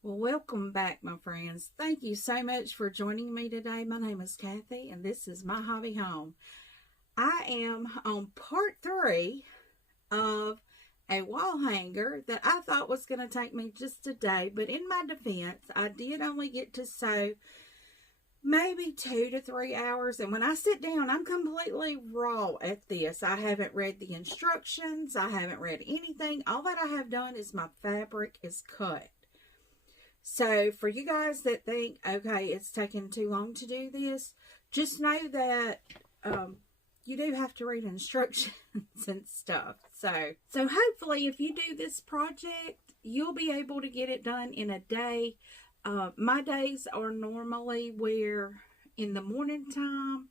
Well, welcome back, my friends. Thank you so much for joining me today. My name is Cathy, and this is My Hobby Home. I am on part 3 of a wall hanger that I thought was going to take me just a day, but in my defense, I did only get to sew maybe 2 to 3 hours, and when I sit down, I'm completely raw at this. I haven't read the instructions. I haven't read anything. All that I have done is my fabric is cut. So for you guys that think, okay, it's taking too long to do this, just know that you do have to read instructions and stuff. So hopefully if you do this project, you'll be able to get it done in a day. My days are normally where in the morning time,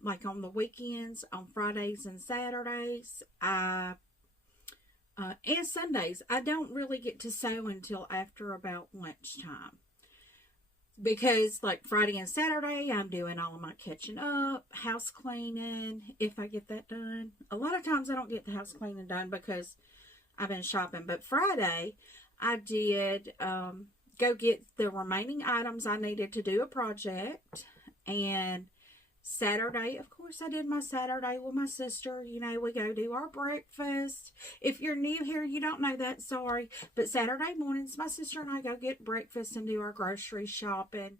like on the weekends, on Fridays and Saturdays, and Sundays, I don't really get to sew until after about lunchtime. Because like Friday and Saturday, I'm doing all of my catching up, house cleaning, if I get that done. A lot of times I don't get the house cleaning done because I've been shopping. But Friday, I did go get the remaining items I needed to do a project. And Saturday, of course, I did my Saturday with my sister. You know, we go do our breakfast. If you're new here, you don't know that, sorry. But Saturday mornings, my sister and I go get breakfast and do our grocery shopping.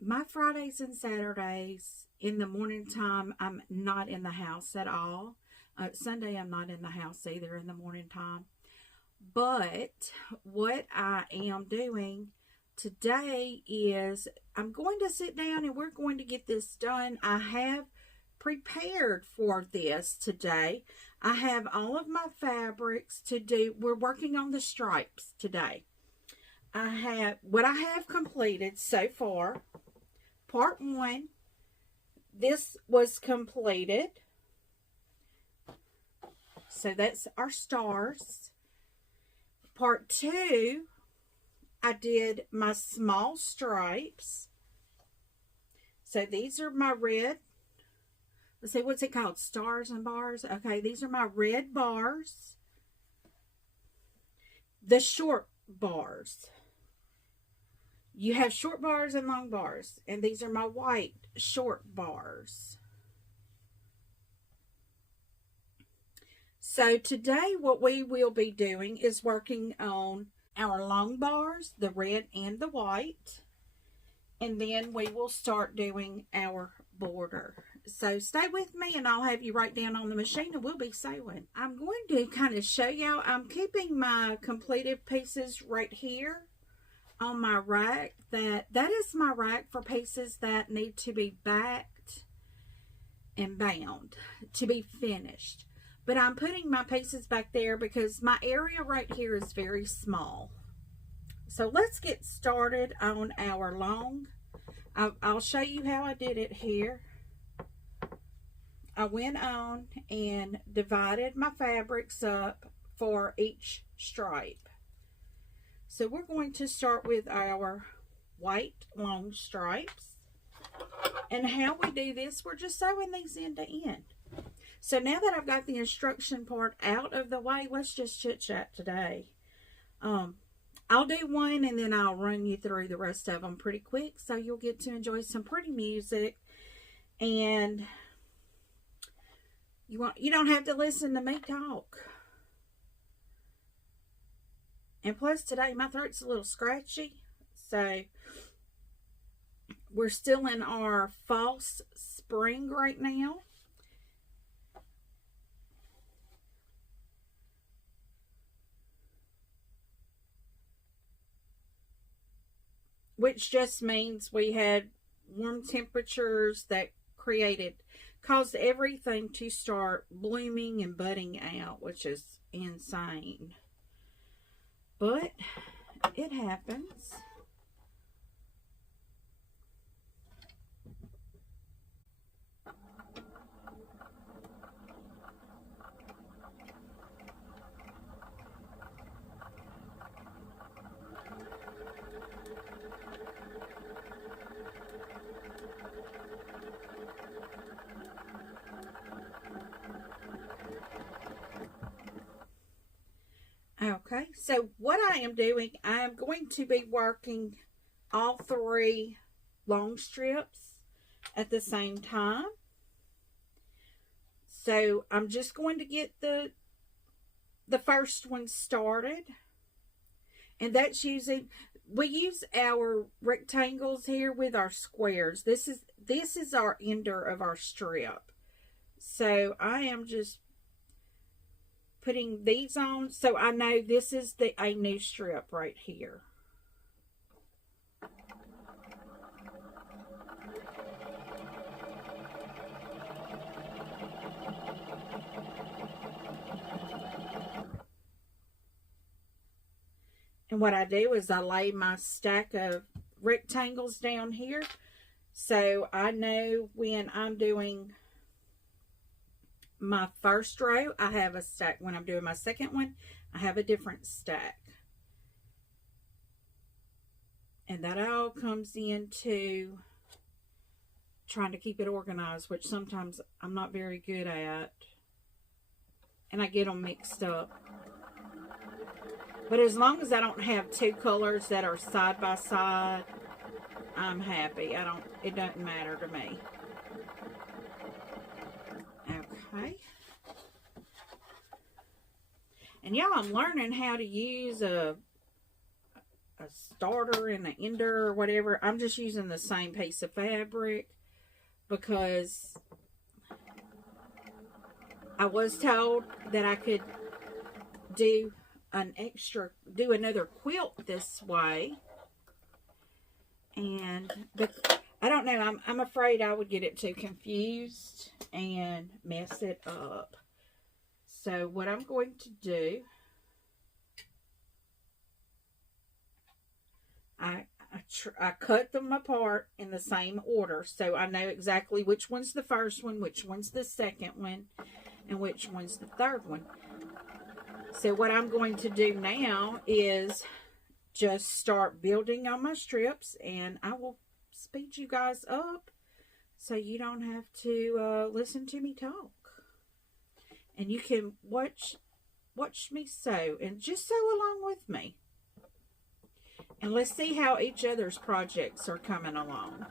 My Fridays and Saturdays, in the morning time, I'm not in the house at all. Sunday, I'm not in the house either in the morning time. But what I am doing today is I'm going to sit down and we're going to get this done. I have prepared for this today. I have all of my fabrics to do. We're working on the stripes today. I have what I have completed so far. Part 1, this was completed. So that's our stars. Part 2, I did my small stripes. So these are my red. Let's see, what's it called? Stars and bars. Okay, these are my red bars. The short bars. You have short bars and long bars. And these are my white short bars. So today what we will be doing is working on our long bars, the red and the white, and then we will start doing our border. So stay with me and I'll have you right down on the machine and we'll be sewing. I'm going to kind of show y'all, I'm keeping my completed pieces right here on my rack. That is my rack for pieces that need to be backed and bound to be finished. But I'm putting my pieces back there because my area right here is very small. So let's get started on our long. I'll show you how I did it here. I went on and divided my fabrics up for each stripe. So we're going to start with our white long stripes. And how we do this, we're just sewing these end to end. So now that I've got the instruction part out of the way, let's just chit chat today. I'll do one and then I'll run you through the rest of them pretty quick so you'll get to enjoy some pretty music. And you don't have to listen to me talk. And plus today my throat's a little scratchy. So we're still in our false spring right now. Which just means we had warm temperatures that caused everything to start blooming and budding out, which is insane. But it happens. Okay, So what I am doing, I am going to be working all 3 long strips at the same time. So I'm just going to get the first one started. And that's using, we use our rectangles here with our squares. This is our ender of our strip. So I am just putting these on so I know this is a new strip right here. And what I do is I lay my stack of rectangles down here so I know when I'm doing my first row, I have a stack. When I'm doing my second one, I have a different stack. And that all comes into trying to keep it organized, which sometimes I'm not very good at. And I get them mixed up. But as long as I don't have 2 colors that are side by side, I'm happy. It doesn't matter to me. Okay. And y'all, I'm learning how to use a starter and an ender or whatever. I'm just using the same piece of fabric because I was told that I could do another quilt this way. But I don't know, I'm afraid I would get it too confused and mess it up. So what I'm going to do, I cut them apart in the same order so I know exactly which one's the first one, which one's the second one, and which one's the third one. So what I'm going to do now is just start building on my strips, and I will speed you guys up so you don't have to listen to me talk. And you can watch me sew and just sew along with me. And let's see how each other's projects are coming along.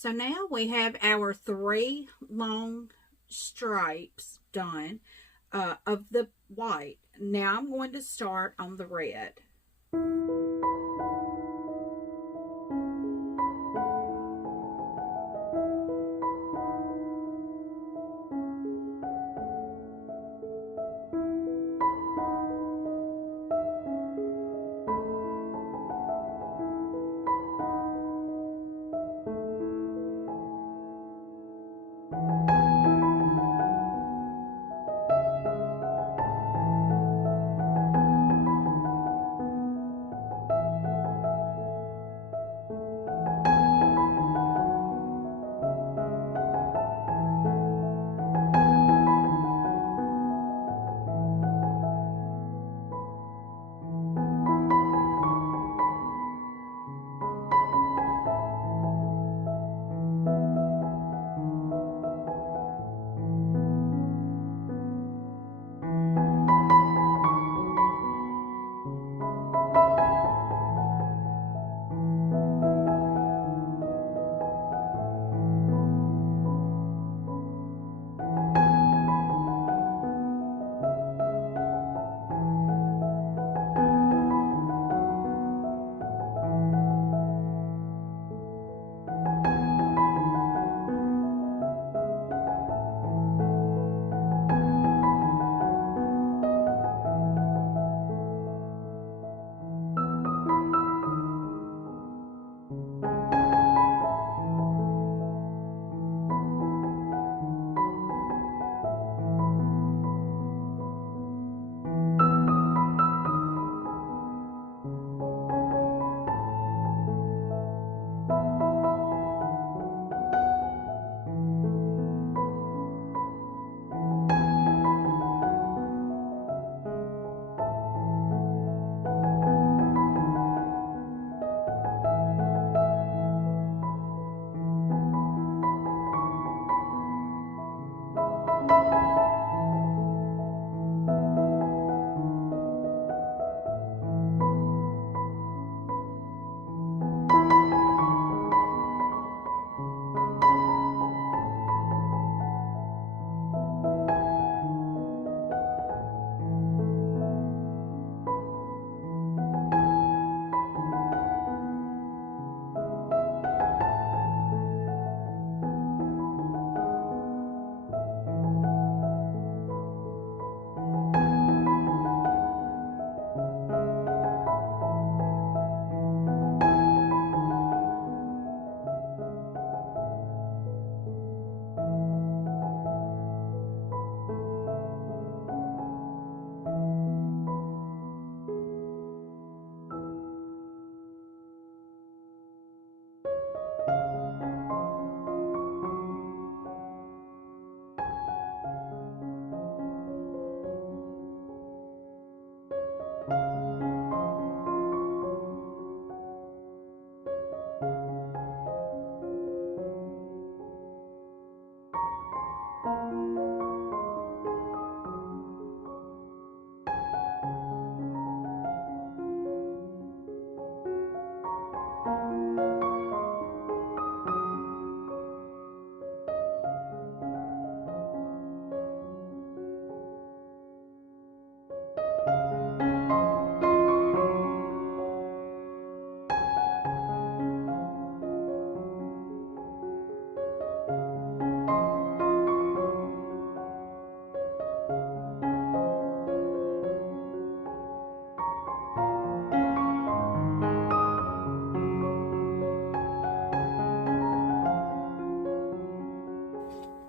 So now we have our 3 long stripes done of the white. Now I'm going to start on the red.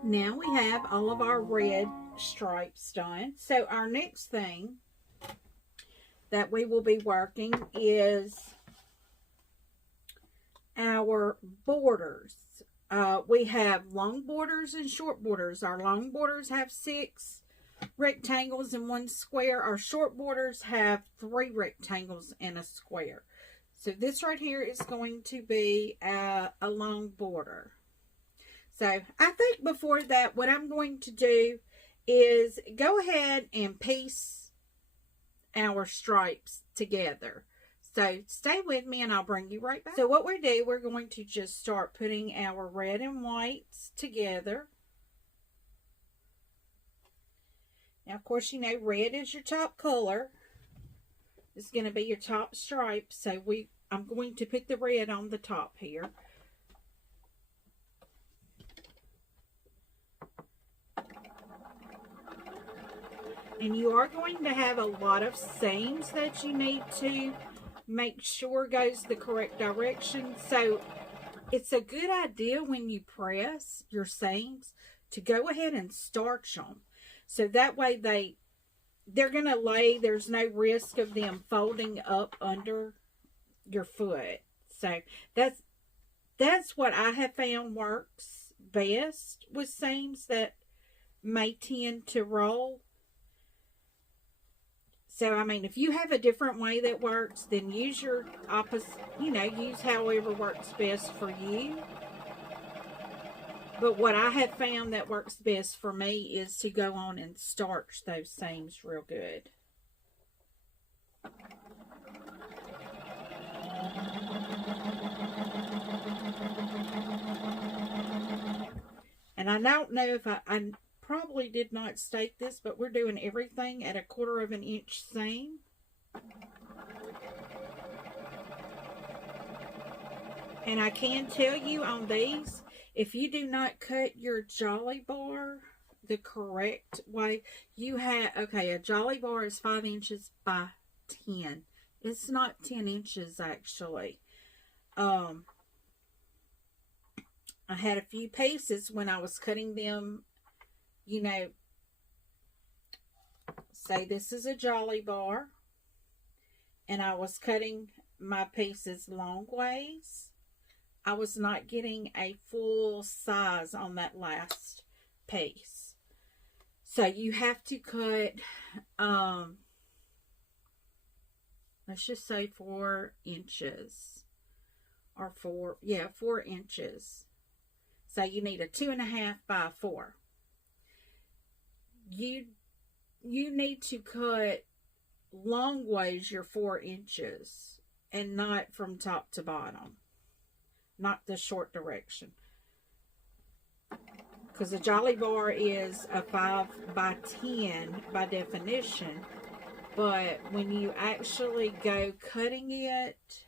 Now we have all of our red stripes done. So our next thing that we will be working is our borders. We have long borders and short borders. Our long borders have 6 rectangles and 1 square. Our short borders have 3 rectangles and a square. So this right here is going to be a long border. So I think before that, what I'm going to do is go ahead and piece our stripes together. So stay with me and I'll bring you right back. So what we do, we're going to just start putting our red and whites together. Now, of course, you know, red is your top color. It's going to be your top stripe. So I'm going to put the red on the top here. And you are going to have a lot of seams that you need to make sure goes the correct direction. So it's a good idea when you press your seams to go ahead and starch them. So that way they're going to lay, there's no risk of them folding up under your foot. So that's what I have found works best with seams that may tend to roll. So, I mean, if you have a different way that works, then use your opposite, you know, use however works best for you. But what I have found that works best for me is to go on and starch those seams real good. And I don't know if I probably did not state this, but we're doing everything at 1/4 of an inch seam. And I can tell you on these, if you do not cut your jolly bar the correct way, you have, okay, a jolly bar is 5 inches by 10. It's not 10 inches actually. I had a few pieces when I was cutting them, you know, say this is a jolly bar, and I was cutting my pieces long ways. I was not getting a full size on that last piece. So you have to cut, let's just say 4 inches, or 4 inches. So you need a 2.5 by 4. You need to cut long ways your 4 inches and not from top to bottom, not the short direction, because a jolly bar is a 5 by 10 by definition, but when you actually go cutting it,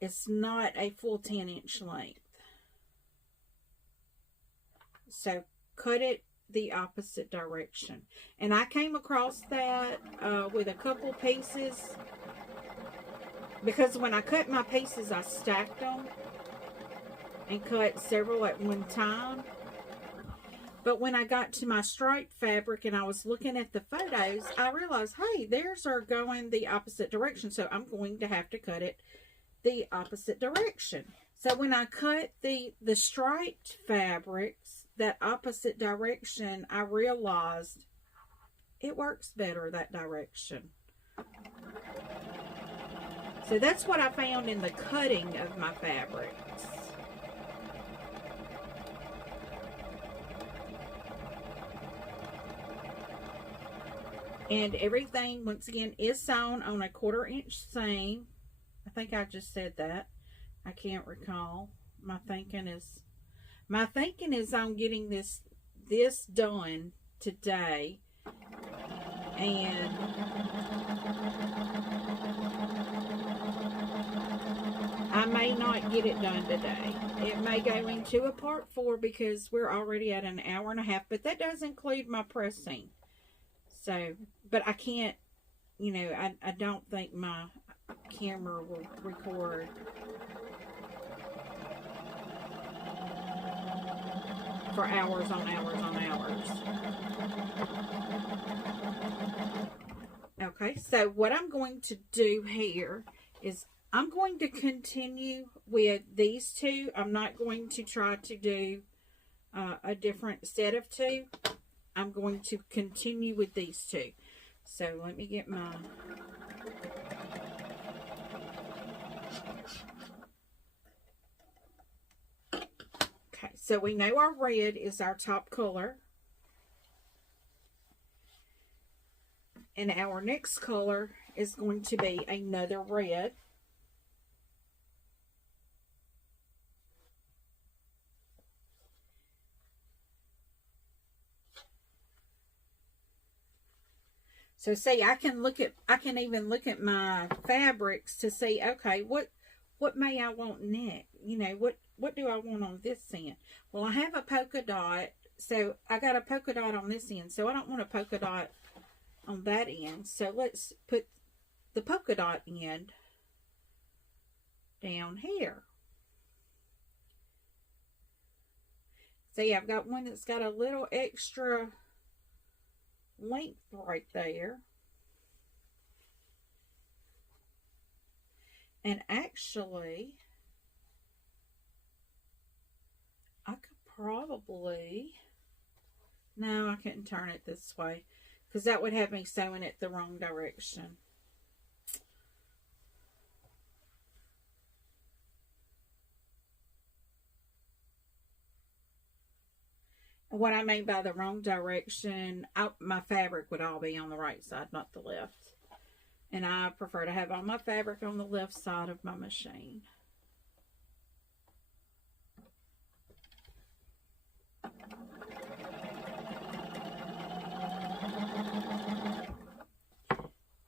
it's not a full 10-inch length. So cut it the opposite direction. And I came across that with a couple pieces, because when I cut my pieces, I stacked them and cut several at one time. But when I got to my striped fabric and I was looking at the photos, I realized, hey, theirs are going the opposite direction, so I'm going to have to cut it the opposite direction. So when I cut the striped fabrics that opposite direction, I realized it works better that direction. So that's what I found in the cutting of my fabrics. And everything, once again, is sewn on a 1/4 inch seam. I think I just said that. I can't recall. My thinking is on getting this done today, and I may not get it done today. It may go into a part 4 because we're already at an hour and a half, but that does include my pressing. So, but I can't, you know, I don't think my camera will record for hours on hours on hours. Okay, so what I'm going to do here is I'm going to continue with these two. I'm not going to try to do a different set of 2. I'm going to continue with these 2. So let me get my... Okay, so we know our red is our top color. And our next color is going to be another red. So see, I can even look at my fabrics to see, okay, what may I want next? You know, what do I want on this end? Well, I have a polka dot, so I got a polka dot on this end, so I don't want a polka dot on that end. So let's put the polka dot end down here. See, I've got one that's got a little extra length right there. And actually, I could probably, no, I couldn't turn it this way because that would have me sewing it the wrong direction. What I mean by the wrong direction, my fabric would all be on the right side, not the left. And I prefer to have all my fabric on the left side of my machine.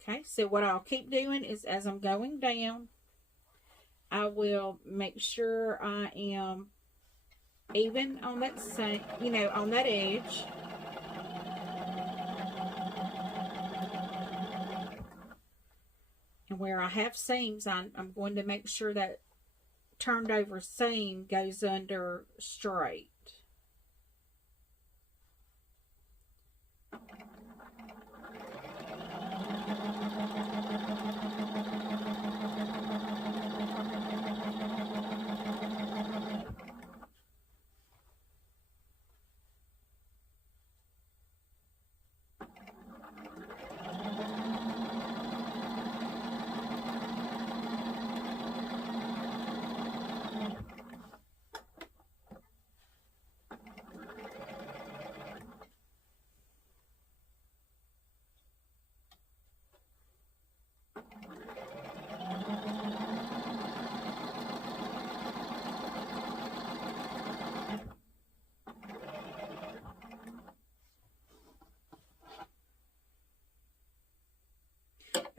Okay, so what I'll keep doing is as I'm going down, I will make sure I am even on that same, you know, on that edge. And where I have seams, I'm going to make sure that turned over seam goes under straight.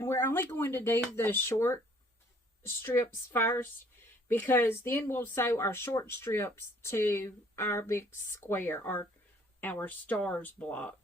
And we're only going to do the short strips first because then we'll sew our short strips to our big square or our stars block.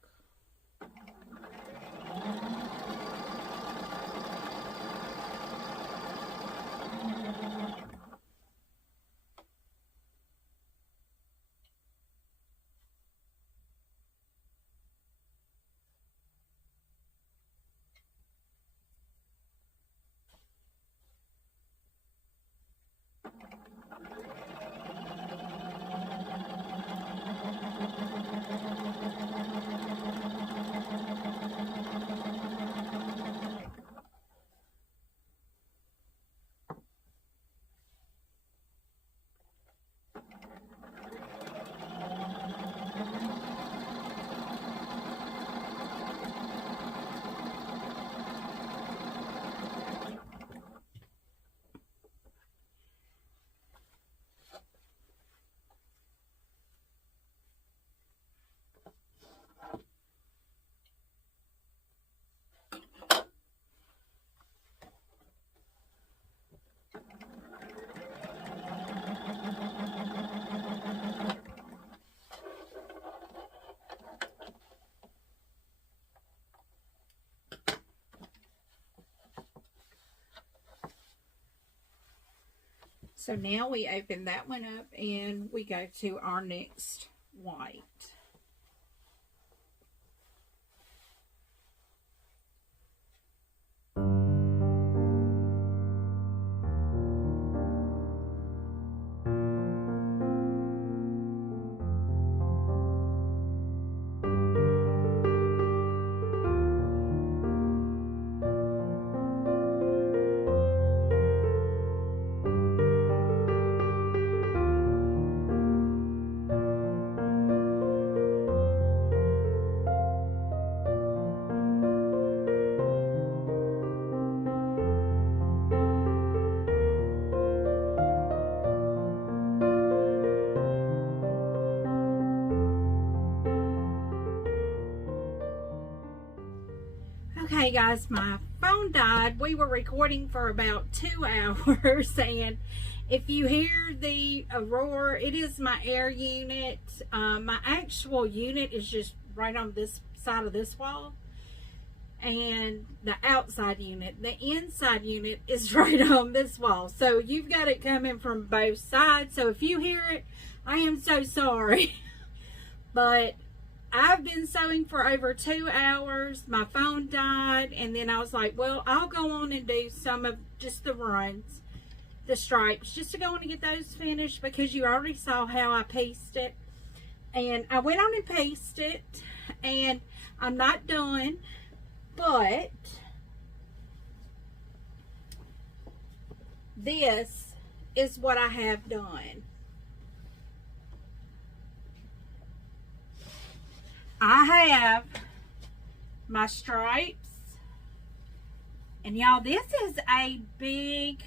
So now we open that one up and we go to our next white. Okay guys, my phone died. We were recording for about 2 hours, and if you hear the roar, it is my air unit. My actual unit is just right on this side of this wall, and the outside unit, the inside unit, is right on this wall. So you've got it coming from both sides. So if you hear it, I am so sorry. But I've been sewing for over 2 hours. My phone died, and then I was like, well, I'll go on and do some of just the runs, the stripes, just to go on and get those finished, because you already saw how I pieced it. And I went on and pieced it, and I'm not done, but this is what I have done. I have my stripes, and y'all, this is a big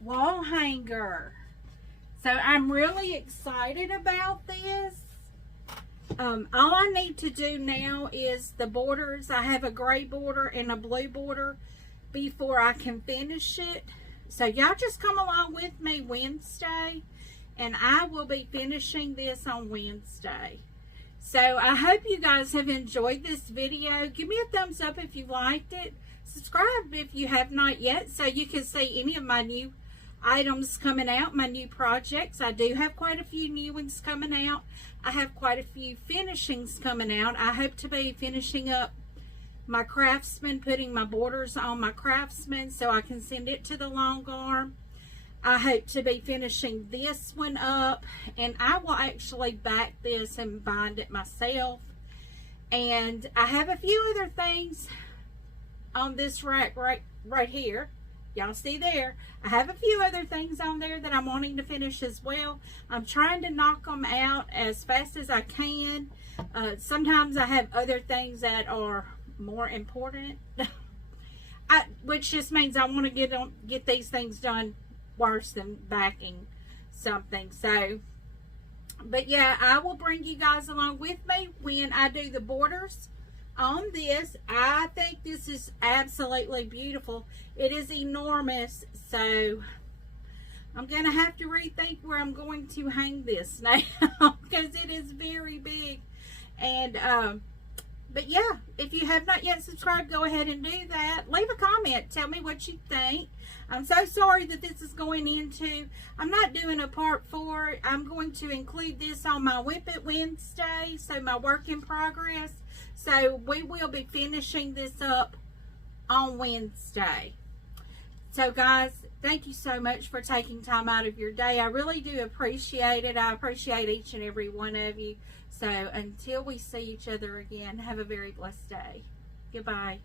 wall hanger, so I'm really excited about this. All I need to do now is the borders. I have a gray border and a blue border before I can finish it, so y'all just come along with me Wednesday, and I will be finishing this on Wednesday. So I hope you guys have enjoyed this video. Give me a thumbs up if you liked it. Subscribe if you have not yet, so you can see any of my new items coming out, my new projects. I do have quite a few new ones coming out. I have quite a few finishings coming out. I hope to be finishing up my Craftsman, putting my borders on my Craftsman so I can send it to the long arm. I hope to be finishing this one up, and I will actually back this and bind it myself. And I have a few other things on this rack right here. Y'all see there? I have a few other things on there that I'm wanting to finish as well. I'm trying to knock them out as fast as I can. Sometimes I have other things that are more important, which just means I want to get these things done worse than backing something. So, but yeah, I will bring you guys along with me when I do the borders on this. I think this is absolutely beautiful. It is enormous, so I'm gonna have to rethink where I'm going to hang this now because it is very big. And but yeah, if you have not yet subscribed, go ahead and do that. Leave a comment. Tell me what you think. I'm so sorry that this is going into, I'm not doing a part 4. I'm going to include this on my Whip It Wednesday, so my work in progress. So we will be finishing this up on Wednesday. So guys, thank you so much for taking time out of your day. I really do appreciate it. I appreciate each and every one of you. So until we see each other again, have a very blessed day. Goodbye.